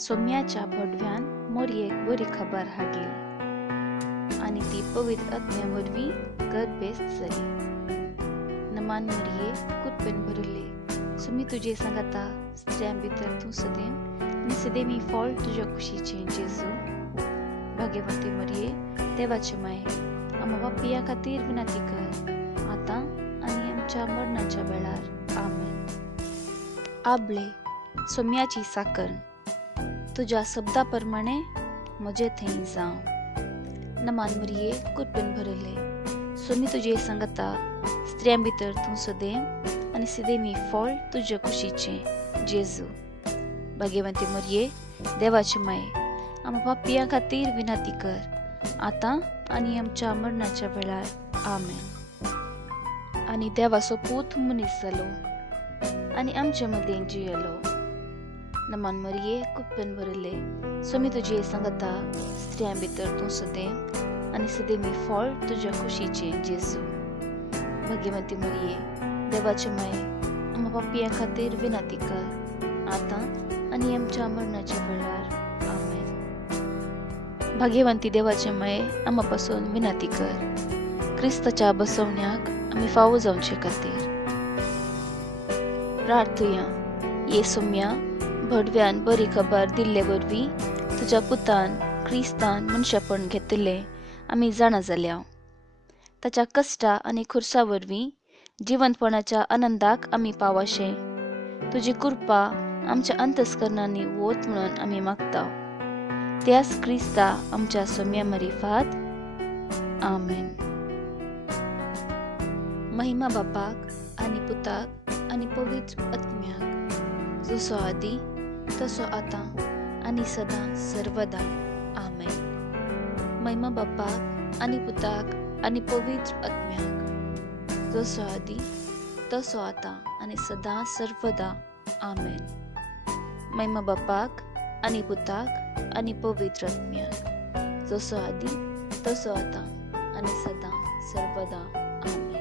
सोम्याच्या भडव्यान मोरयेक बरी खबर हाडली आणि ती पवित्र आत्म्यावरवी गर्भेस्त जाली. नमान मरिये कुटपेन भरले, सुमी तुझे सांगता स्त्रियां भितर तू सदैव आणि सदैव फळ तुझ्या कुशीचे जेजू. भाग्यवंती मरिये देवाची माय, आम्हा पापियां खातीर विनंती कर, आता आणि आमच्या मरणाच्या वेळार. आमेन. आबले सोम्याची साकण, तुझ्या शब्दाप्रमाणे म्हजे थंय जावं. नमान मरिये कुटपेन भरले, सुमी तुझे सांगता स्त्रियां भितर तू सदैव आणि सदैव फळ तुझ्या कुशीचे जेजू. भाग्यवंती मरिये देवाची माय, आम्हा पापियां खातीर विनंती कर, आता आणि आमच्या मरणाच्या वेळार. आमेन. आणि देवाचो पूत मनीस जालो आणि आमचे मदें जियेलो. नमान मरिये कुटपेन भरले, सुमी तुझे सांगता स्त्रियां भितर तू सदैव आणि सदैव फळ तुझ्या कुशीचे जेजू. भाग्यवंती मरिये देवाची माय, आम्हा पापियां खातीर विनंती कर, आता आणि आमच्या मरणाच्या वेळार. आमेन. भाग्यवंती देवाची माय, आम्हा पासून विनंती कर, क्रिस्ताच्या बसवण्याक आम्ही फावो जावचे खातीर. प्रार्थुया. ये सोम्या भडव्यान बरी खबर दिल्ले वरवीं तुझ्या पुतान क्रिस्तान मनशापण घेतले आम्ही जाणा जाल्या. ताच्या कष्टा आणि खुर्सा वरवीं जिवंतपणाच्या आनंदाक आम्ही पावाशे. तुझी कृपा आमच्या अंतस्करणांनी वोत म्हणून आम्ही मागताव. त्याच क्रिस्ता आमच्या सोम्या मरिफात. आमेन. महिमा बापाक आणि पुताक आणि पवित्र आत्म्याक, जसो आदी तसो आता आणि सदा सर्वदा. आमेन. महिमा बापाक आणि पुताक आणि पवित्र आत्म्याक, जसो आदी तसो आता आणि सदा सर्वदा. आमेन. महिमा बापाक आणि पुताक आणि पवित्र आत्म्याक, जसो आदी तसो आता आणि सदा सर्वदा. आमेन.